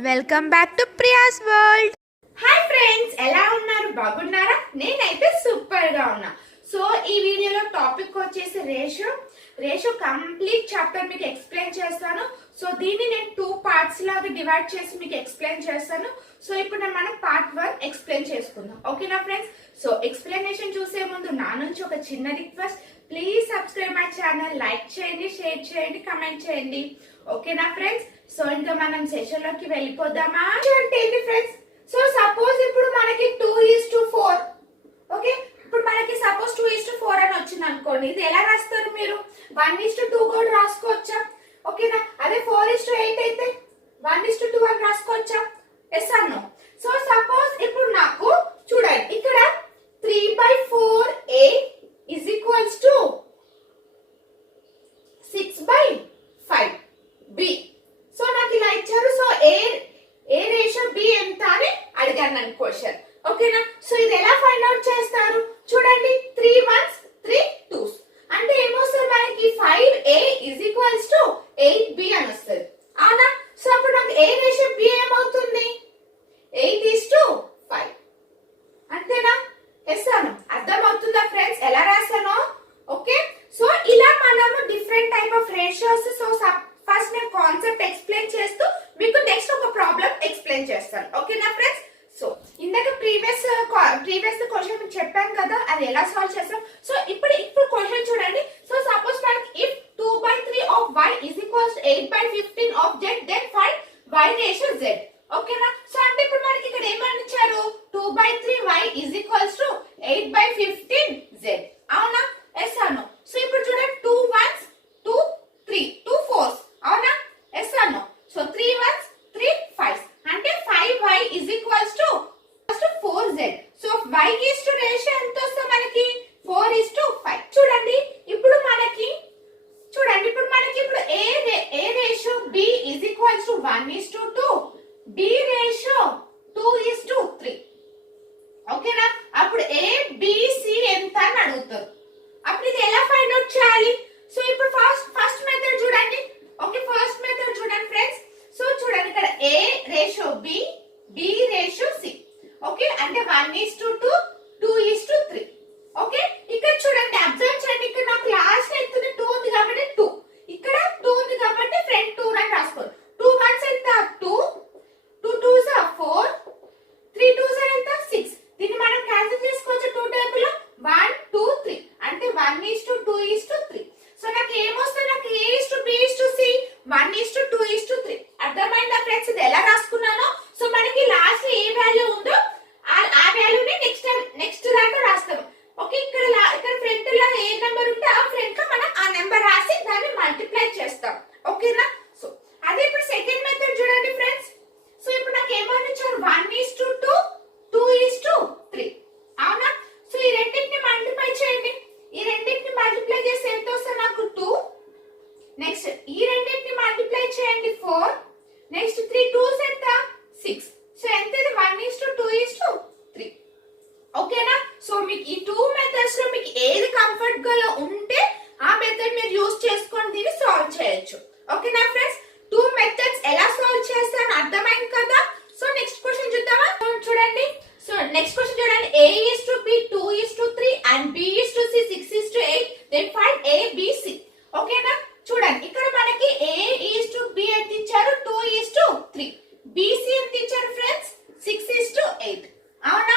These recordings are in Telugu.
Welcome back to Priya's world. Hi friends, ఎలా ఉన్నారు? బాగున్నారా? నేనైతే సూపర్ గా ఉన్నా. సో ఈ వీడియోలో టాపిక్ వచ్చేసి రేషియో కంప్లీట్ చాప్టర్ మీకు ఎక్స్ప్లెయిన్ చేస్తాను. సో దీన్ని నేను 2 పార్ట్స్ లాగా డివైడ్ చేసి మీకు ఎక్స్ప్లెయిన్ చేస్తాను. సో ఇప్పుడు మనం పార్ట్ 1 ఎక్స్ప్లెయిన్ చేసుకుందాం. ఓకేనా ఫ్రెండ్స్? సో ఎక్స్ప్లెనేషన్ చూసే ముందు నా నుంచి ఒక చిన్న request, please subscribe my channel, like చేయండి, షేర్ చేయండి, కమెంట్ చేయండి. ఓకేనా ఫ్రెండ్స్? సో ఇంకా మనం సెషన్ లోకి వెళ్ళిపోదామా? అంటే ఏంటి ఫ్రెండ్స్? సో సపోజ్ ఇప్పుడు మనకి 2:4, ఓకే, ఇప్పుడు మనకి సపోజ్ 2:4 అని వచ్చింది అనుకోండి. ఇది ఎలా రాస్తారు మీరు? 1:2 కూడా రాసుకోవచ్చా? ఓకేనా? అదే 4:8 అయితే 1:2 అని రాసుకోవచ్చా? Yes or no? So suppose ఇప్పుడు నాకు చూడండి, ఇక్కడ 3/4A is equals to 6/5B. So నాకు ఇలా ఇచ్చారు. సో ఏ రేషియో బి ఎంత అని అడిగాను నన్ను క్వశ్చన్. ఓకేనా? సో ఇది ఎలా ఫైండ్ అవుట్ చేస్తారు? చూడండి, 3 1s 3 2s అంటే ఏమొస్తుంది మనకి? 5A is equals to 8B అని వస్తుంది. అవునా? సో అప్పుడు నాకు ఏ రేషియో బి ఏమవుతుంది? 8:5. అంతేనా? ఎస్ అను అర్థమవుతుందా ఫ్రెండ్స్ ఎలా రాసానో? ఓకే, సో ఇలా మనము different type of ratios. So first నేను కాన్సెప్ట్ ఎక్స్ప్లెయిన్ చేస్తూ మీకు నెక్స్ట్ ఒక ప్రాబ్లం ఎక్స్ప్లెయిన్ చేస్తాను. ఓకేనా ఫ్రెండ్స్? సో ఇందాక ప్రీవియస్ క్వశ్చన్ మీకు చెప్పాను కదా, అది ఎలా సాల్వ్ చేస్తాం. సో ఇప్పుడు క్వశ్చన్ చూడండి. సో సపోజ్ మనకి if 2/3 of y is equals to 8/15 of z, then find y ratio z. ఓకేనా? సో అంటే ఇప్పుడు మనకి ఇక్కడ ఏమని ఇచ్చారు? 2/3y is equals to 8/15z. అవునా? ఎస్ అను. సో ఇప్పుడు చూడండి, 2 1s 2 3 2 4s. అవునా? ఎస్ అను. సో 3 1s 3 5s అంటే 5y is equals to 4z. So y is to ratio ఎంత వస్తుంది మనకి? 4:5. చూడండి ఇప్పుడు మనకి ఇప్పుడు a ratio b is equals to 1:2, b ratio 2:3. ఓకేనా? అప్పుడు a b c ఎంత అని అడుగుతారు. అప్పుడు ఇది ఎలా ఫైండ్ అవుట్ చేయాలి? సో ఇప్పుడు ఫస్ట్ మెథడ్ చూడండి. ఓకే, ఫస్ట్ మెథడ్ చూడండి ఫ్రెండ్స్. సో చూడండి, ఇక్కడ a ratio b, b ratio c. Okay, అంటే 1:2 2:3. ఓకే, ఇక్కడ చూడండి, అబ్జర్వ్ చేయండి, ఇక్కడ నాకు లాస్ట్ ఎత్తున 2 ఉంది కాబట్టి 2, ఇక్కడ 2 ఉంది కాబట్టి ఫ్రంట్ 2 అని రాసుకోండి. 2 1s ఎంత? 2 2 2s 4 3 2s ఎంత? 6. దీన్ని మనం క్యాన్సిల్ చేసుకోవచ్చు 2 టేబుల్ లో. 1 2 3 అంటే 1:2:3. సో నాకు ఏమొస్తుంది? నాకు a:b:c 1:2:3. అర్థమైందా ఫ్రెండ్స్? ఇది ఎలా రాసుకున్నానో? సో మనకి లాస్ట్ ఏ వాల్యూ ఉందో ఆ వాల్యూని నెక్స్ట్ దాంట్లో రాస్తాము. ఓకే, ఇక్కడ ఫ్రంట్ లో ఏ నెంబర్ ఉంటే ఆ ఫ్రంట్ లో మనం ఆ నెంబర్ రాసి దాన్ని మల్టిప్లై చేస్తాం. ఓకేనా? సో అదే ఇప్పుడు సెకండ్ మెథడ్ చూడండి ఫ్రెండ్స్. సో ఇప్పుడు నాకు ఏమని ఇచ్చారు? 1:2 2:3. అవునా? సో ఈ రెండింటిని మల్టిప్లై చేయండి. ఈ రెండింటిని మల్టిప్లై చేస్తే ఎంత వస్తుంది నాకు? 2. నెక్స్ట్ ఈ రెండింటిని మల్టిప్లై చేయండి 4. నెక్స్ట్ 3 2s ఎంత? 6. సో ఎంత? 1:2:3. ఓకేనా? సో మీకు ఈ 2 మెథడ్స్ లో మీకు ఏది కంఫర్ట్ గా ఉంటే ఆ మెథడ్ మీరు యూజ్ చేసుకొని దీన్ని సాల్వ్ చేయొచ్చు. ఓకేనా ఫ్రెండ్స్? 2 మెథడ్స్ ఎలా సాల్వ్ చేస్తారని అర్థమైంది కదా. సో నెక్స్ట్ క్వశ్చన్ చూద్దామా? చూడండి. సో నెక్స్ట్ క్వశ్చన్ చూడండి, a:b 2:3 and b:c 6:8, then find a b c. ఓకేనా? చూడండి, ఇక్కడ మనకి a:b ఎంత ఇచ్చారు? 2:3. bc ఎంత ఇచ్చారు ఫ్రెండ్స్? 6:8. అవునా?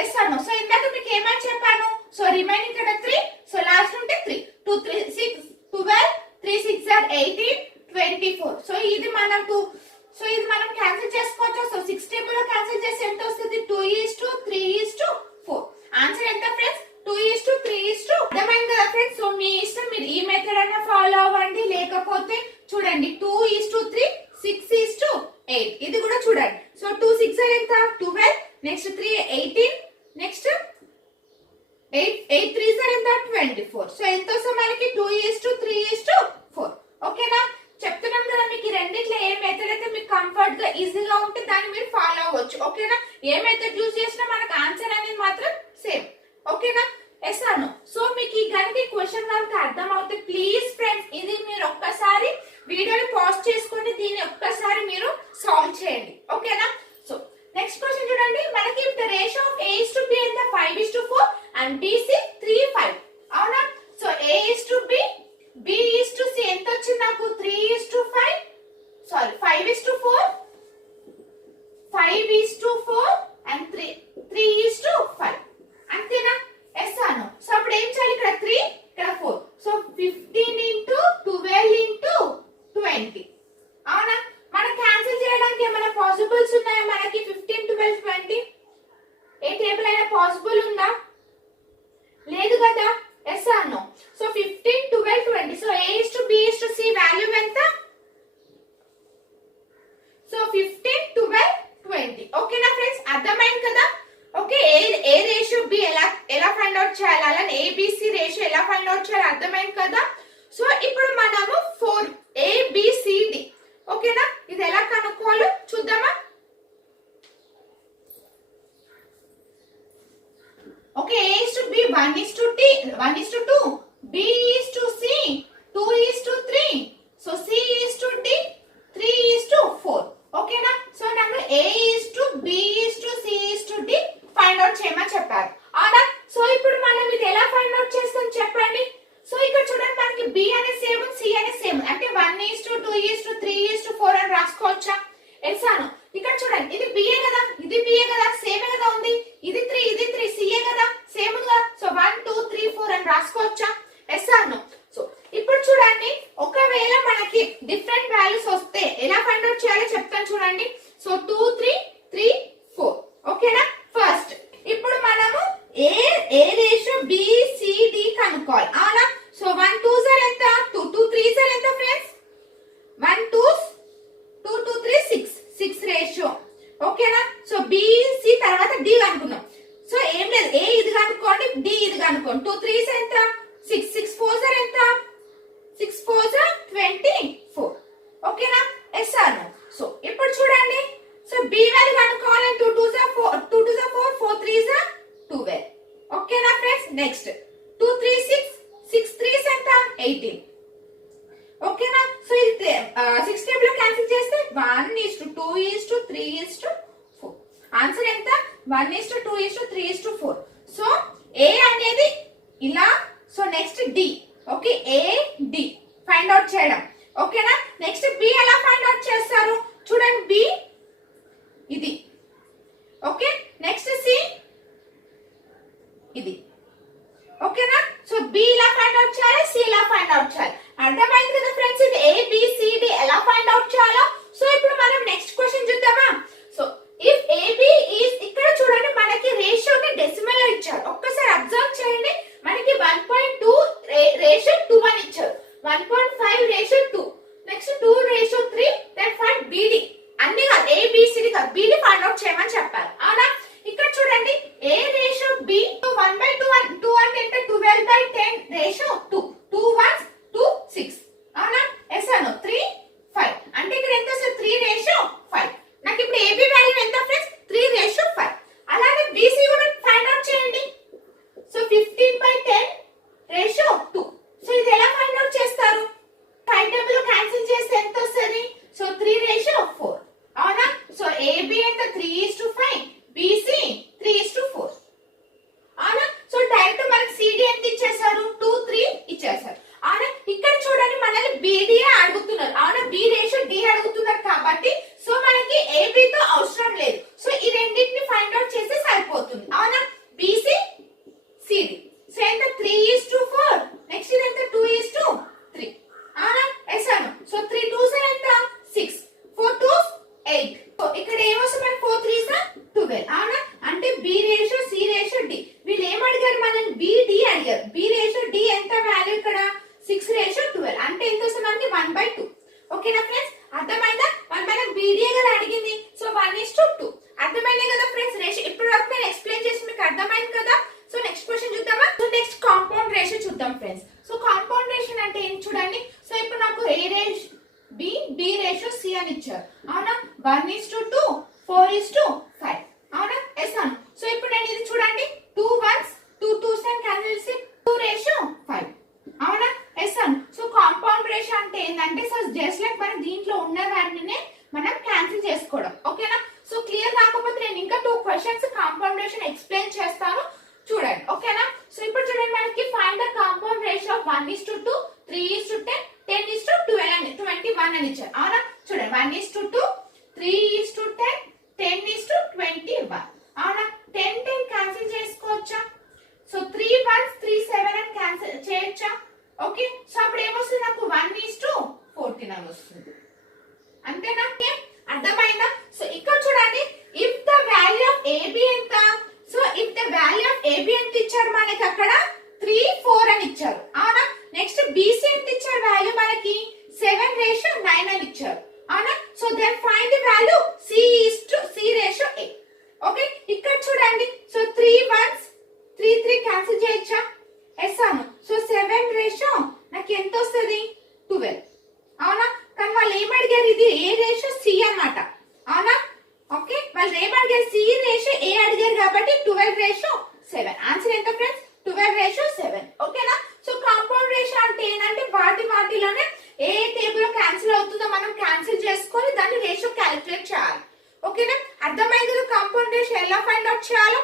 ఎస్ అను. సో ఇందాక మీకు ఏమని చెప్పాను? సో రిమైనింగ్ ఇక్కడ 3, సో లాస్ట్ ఉంటే 3 2 3 6 12 3 6 are 18 24. సో ఇది మనం క్యాన్సిల్ చేసుకోవచ్చు. సో 6 టేబుల్ లో క్యాన్సిల్ చేస్తే ఎంత వస్తుంది? 2:3:4. ఆన్సర్ ఎంత ఫ్రెండ్స్? 2:3. అర్థమైంది కదా ఫ్రెండ్స్? సో మీ ఇష్టం, మీరు ఈ మెథడ్ అయినా ఫాలో అవ్వండి, లేకపోతే చూడండి 2:3 6:8 ఇది కూడా చూడండి. సో 2 6 ఎంత? 12. నెక్స్ట్ 3 18. నెక్స్ట్ 8 3 ఎంత? 24. సో ఎంత వస్తుంది మనకి? 2:3:4. ఓకేనా? చెప్తున్నాం కదా మీకు ఈ రెండిట్లో ఏ మెథడ్ అయితే మీకు కంఫర్ట్ గా ఈజీగా ఉంటే దాన్ని మీరు ఫాలో అవ్వచ్చు. ఓకేనా? ఏ మెథడ్ యూజ్ చేసినా మనకు ఆన్సర్ అనేది మాత్రం సేమ్. ఓకేనా? ఎస్ అను. సో మీకు ఈ గనుక క్వశ్చన్ కనుక అర్థం అవుతే ప్లీజ్ ఫ్రెండ్స్ ఇది మీరు ఒక్కసారి వీడియోని పాజ్ చేసుకొని దీన్ని ఒక్కసారి మీరు సాల్వ్ కౌంట్ చేయండి ఓకేనా. సో నెక్స్ట్ క్వశ్చన్ చూడండి, మనకి the ratio of A is to B ఎంత 5:4 అండ్ BC 3:5 అవునా. So A is to B, B is to C ఎంత వచ్చింది నాకు 3:5 సారీ 5:4 5:4 అండ్ 3:5 అంతేనా. ఎస్ అను. సో అప్పుడు ఏం చేయాలి, ఇక్కడ 3 ఇక్కడ 4, సో 15 into 12 into 20 అవునా. మనం క్యాన్సిల్ చేయడానికి ఏమైనా పాసిబుల్స్ ఉన్నాయా మనకి 15 12 20 ఏ టేబుల్ అయినా పాసిబుల్ ఉందా, లేదు కదా. ఎస్ అను. So 15 12 20, so A is to B is to C value ఎంత, సో 15 12 20 ఓకేనా ఫ్రెండ్స్, అర్థమైంది కదా. ఓకే, ఏ రేషియో బి ఎలా ఫైండ్ అవుట్ చేయాలి, అలానే ఏబిసి రేషియో ఎలా ఫైండ్ అవుట్ చేయాలి అర్థమైంది కదా. సో ఇప్పుడు మనము 4 ABCD ఓకేనా, ఇది ఎలా కనుక్కోవాలో చూద్దామా. Okay, A is to B 1:2, B is to C 2:3, so C is to D 3:4 ఓకేనా. సో నాకు A is to B is to C is to D find out చేయమని చెప్పారు అవునా. సో ఇప్పుడు మనం ఇది ఎలా ఫైండ్ అవుట్ చేస్తాం చెప్పండి. సో ఇక్కడ చూడండి, మనకి B అనే సేమ్ C అనే సేమ్, అంటే 1:2 3:4 అని రాసుకోవచ్చా. ఎల్సాను. ఇక్కడ చూడండి, ఇది B కదా, ఇది B కదా, సేమ్ కదా ఉంది, ఇది 3 C కదా, సేమ్ కదా. సో 1 2 3 4 అని రాసుకోవచ్చా. ఎల్సాను. సో ఇప్పుడు చూడండి, ఒకవేళ మనకి డిఫరెంట్ వాల్యూస్ వస్తే ఎలా ఫైండ్ అవుట్ చేయాలో చెప్తాను చూడండి. సో 2 3 3 4 ఓకేనా. ఫస్ట్ ఇప్పుడు మనము ఏ రేషియో BCD కనుక్కోవాలి అవునా. సో 1 2 సార్ ఎంత, 2 2 3 సార్ ఎంత ఫ్రెండ్స్, 1 2 2 2 3 6 రేషియో ఓకేనా. సో BC తర్వాత D కనుక్కున్నాం. సో ఏం లేదు, A ఇది కనుక్కోండి, D ఇది కనుక్కోండి. 2 3 సార్ ఎంత 6 6 4 సార్ ఎంత 6 4 సార్ 24 ఓకేనా. ఎస్ అను. సో ఇప్పుడు చూడండి, సో B వాల్యూ కనుక్కోవాలని 2 2 సార్ 4 2 2 సార్ 4 4 3 సార్ 12 ఓకేనా ఫ్రెండ్స్. నెక్స్ట్ 2 3 6 6 3 ఎంత 18 ఓకేనా. సో ఇది 6 టేబుల్ లో క్యాన్సిల్ చేస్తే 1:2 3:4 ఆన్సర్ ఎంత 1:2 3:4. సో A అనేది ఇలా, so next D okay, A D find out చేయడం ఓకేనా. నెక్స్ట్ B ఎలా ఫైండ్ అవుట్ చేస్తారు చూడండి, B ఇది ఓకే, నెక్స్ట్ C ఇది ఓకేనా. సో B ఇలా ఫైండ్ అవుట్ చేయాలి, C ఇలా ఫైండ్ అవుట్ చేయాలి, అర్థమైంది కదా ఫ్రెండ్స్. ఇది ABCD ఎలా ఫైండ్ అవుట్ చేయాలో. సో ఇప్పుడు మనం నెక్స్ట్ క్వశ్చన్ చూద్దామా. సో ఇఫ్ AB ఈస్, ఇక్కడ చూడండి మనకి రేషియోని డెసిమల్ లో ఇచ్చారు, ఒక్కసారి అబ్జర్వ్ చేయండి. మనకి 1.2 రేషియో 2 అని ఇచ్చారు, 1.5 ratio 2, next 2 ratio 3, then 5 BD అన్ని కాదు, ABCD కాదు, BD ఫైండ్ అవుట్ చేయమని చెప్పారు అవునా. ఇక్కడ చూడండి, A రేషియో B 1/2 అంటే ఎంత 12/10 రేషియో 2 2 1 2 6 అవునా. ఎస్ అను 3 5 అంటే ఇక్కడ ఎంత వస్తుంది 3:5. నాకు ఇప్పుడు AB వాల్యూ ఎంత ఫ్రెండ్స్ 3:5. అలానే BC కూడా ఫైండ్ అవుట్ చేయండి. So 15/10 ratio 2. సో ఇది ఎలా ఫైండ్ అవుట్ చేస్తారు, 5 టేబుల్ లో క్యాన్సిల్ చేస్తే ఎంత వస్తుంది, సో 3:4 అవునా. సో AB ఎంత 3:5, BC 3:4 అవునా. సో డైరెక్ట్ మనకి CD ఎంత ఇచ్చేసారు 2 3 ఇచ్చేసారు అవునా. ఇక్కడ చూడండి మనల్ని BD అడుగుతున్నారు అవునా, B రేషియో D అడుగుతున్నారు కాబట్టి సో మనకి AB తో అవసరం లేదు. సో ఈ రెండింటిని ఫైండ్ అవుట్ చేస్తే సరిపోతుంది అవునా. BC CD సో ఎంత 3:4, నెక్స్ట్ ఇది ఎంత 2:3 అవునా. ఎస్ అను. సో 3 2s ఎంత 6 4 2s 8. సో ఇక్కడ ఏమొస్తుంది మనకి 4 3s 12 అవునా. అంటే B ratio C ratio D, వీళ్ళు ఏం అడిగారు మనల్ని BD అడిగారు. B రేషియో D ఎంత వాల్యూ ఇక్కడ 6:12 అంటే ఎంత వస్తుంది మనకి 1/2 ఓకేనా ఫ్రెండ్స్, అర్థమైందా. మనం BD కదా అడిగింది, సో 1:2 అర్థమైంది కదా ఫ్రెండ్స్ రేషియో. ఇప్పుడు వరకు నేను ఎక్స్ప్లెయిన్ చేసి మీకు అర్థమైంది కదా. సో నెక్స్ట్ క్వశ్చన్ చూద్దామా. సో నెక్స్ట్ కాంపౌండ్ రేషియో చూద్దాం ఫ్రెండ్స్. సో కాంపౌండ్ రేషియో అంటే ఏం చూడండి. సో ఇప్పుడు నాకు A ratio B ratio C అని ఇచ్చారు అవునా, 1:2 4:5 అవునా. ఎస్ అను. సో ఇప్పుడు నేను ఇది చూడండి 2 1s 2 2s అని క్యాన్సిల్ చేసి 2:5 అవునా. ఎస్ అను. సో కాంపౌండ్ రేషియో అంటే ఏంటంటే, సో జస్ట్ లైక్ మనం దీంట్లో ఉన్న వాటిని మనం క్యాన్సిల్ చేసుకోవడం కాబట్టి 12:7. ఆన్సర్ ఎంత ఫ్రెండ్స్? 12:7. ఓకేనా? సో కాంపౌండ్ రేషియో అంటే ఏంటంటే వాటిలోనే ఏ టేబుల్ లో క్యాన్సిల్ అవుతుందో మనం క్యాన్సిల్ చేసుకొని దాన్ని రేషియో క్యాలిక్యులేట్ చేయాలి. ఓకేనా? అర్థమైంది కదా కాంపౌండ్ రేషియో ఎలా ఫైండ్ అవుట్ చేయాలో.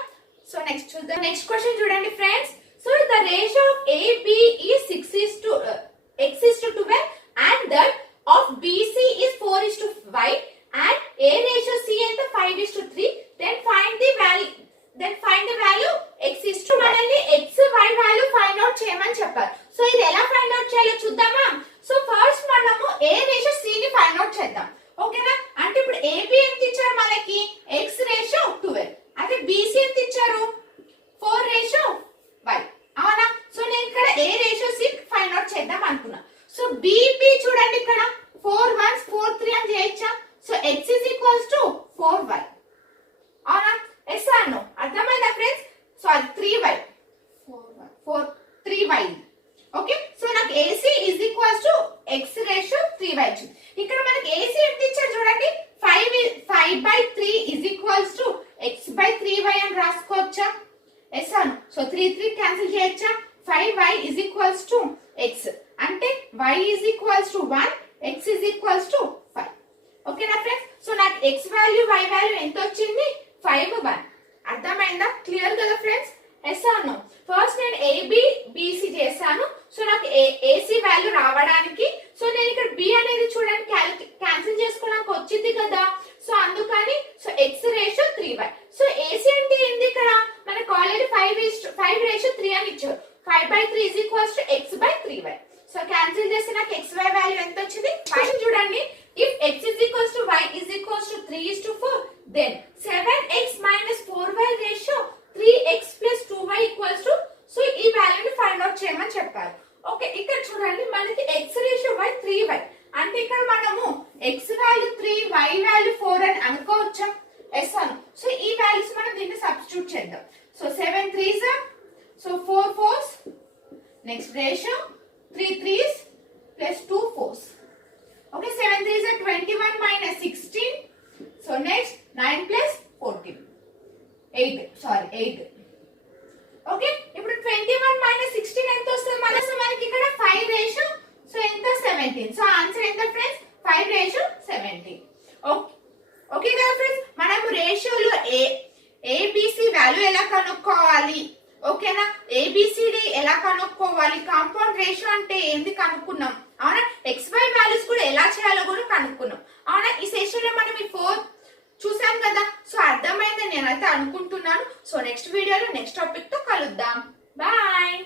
సో నెక్స్ట్ చూద్దాం. నెక్స్ట్ క్వశ్చన్ చూడండి friends. So the ratio of AB is 6:12 and that of BC is 4:5 and A ratio C ఎంత 5:3. then find the value x is to మనల్ని x y value find out చేయమని చెప్పారు. సో ఇది ఎలా ఫైండ్ అవుట్ చేయాలో చూద్దామా. సో ఫస్ట్ మనము A రేషియో C ని ఫైండ్ అవుట్ చేద్దాం. ఓకేనా? అంటే ఇప్పుడు AB ఎంత ఇచ్చారు మనకి? x ratio 12. అదే BC ఎంత ఇచ్చారు? 4:y. అవునా? సో నేను ఇక్కడ A ratio C find out చేద్దాం అనుకున్నా. సో BP చూడండి ఇక్కడ 4 1 4 3 అని చేయొచ్చా? So x is equals to 4y. అవునా? Yes or no? అర్థమైందా ఫ్రెండ్స్? సో అది 3y. 3y. ఓకే? సో నాకు AC is equals to x ratio 3y వచ్చింది. ఇక్కడ మనకి AC ఎంత ఇచ్చారు చూడండి. 5/3 is equals to x/3y అని రాసుకోవచ్చా? Yes or no? So 3 3 cancel చేయొచ్చా? 5y is equals to x అంటే y is equals to 1, x is equals to 5. ఓకేనా ఫ్రెండ్స్? సో నాకు x వాల్యూ y వాల్యూ ఎంత వచ్చింది? 5 1. అర్థమైందా? క్లియర్ కదా friends? Yes or no? First నేను AB BC చేశాను. సో నాకు AC వాల్యూ రావడానికి సో నేను ఇక్కడ B అనేది చూడండి క్యాన్సిల్ చేసుకోవడానికి వచ్చింది కదా. సో అందుకని so x ratio 3y. So AC అంటే ఏంది ఇక్కడ? మనకు ఆల్రెడీ 5:3 అని ఇచ్చారు. 5/3 is equals to x/3y. So cancel చేస్తే నాకు xy వాల్యూ ఎంత వచ్చింది? 5. చూడండి, if x is equals to y is equals to 3:4 then 7x minus 4y ratio 3x plus 2y equals to so ఈ వాల్యూని ఫైండ్ అవుట్ చేయమని చెప్పారు. ఓకే, ఇక్కడ చూడండి మనకి x రేషియో y 3y అంటే ఇక్కడ మనము x వాల్యూ 3 y వాల్యూ 4 అని అనుకోవచ్చా? ఎస్ అను. సో ఈ వాల్యూస్ మనం దీన్ని సబ్స్టిట్యూట్ చేద్దాం. So 7 3s so 4 4s next ratio 3 3s plus 2 4s. Okay, 7 3s are 21 minus 16. So next 9 plus 14. 8. Okay, ఇప్పుడు 21 minus 16 ఎంత వస్తుంది? మనకి ఇక్కడ 5 రేషియో సో ఎంత 17. సో ఆన్సర్ ఎంత ఫ్రెండ్స్? 5:17. ఓకే కదా ఫ్రెండ్స్? మనము రేషియోలో ABC వాల్యూ ఎలా కనుక్కోవాలి? ఓకేనా? ABCD ఎలా కనుక్కోవాలి? కాంపౌండ్ రేషియో అంటే ఏంది కనుక్కున్నాం. అవునా? XY వాల్యూస్ కూడా ఎలా చేయాలో కూడా కనుక్కున్నాం. అవునా? ఈ సెషన్ లో మనం ఈ 4 చూసాం కదా. సో అర్థమైందని నేనైతే అనుకుంటున్నాను. సో నెక్స్ట్ వీడియోలో నెక్స్ట్ టాపిక్ తో కలుద్దాం. బాయ్.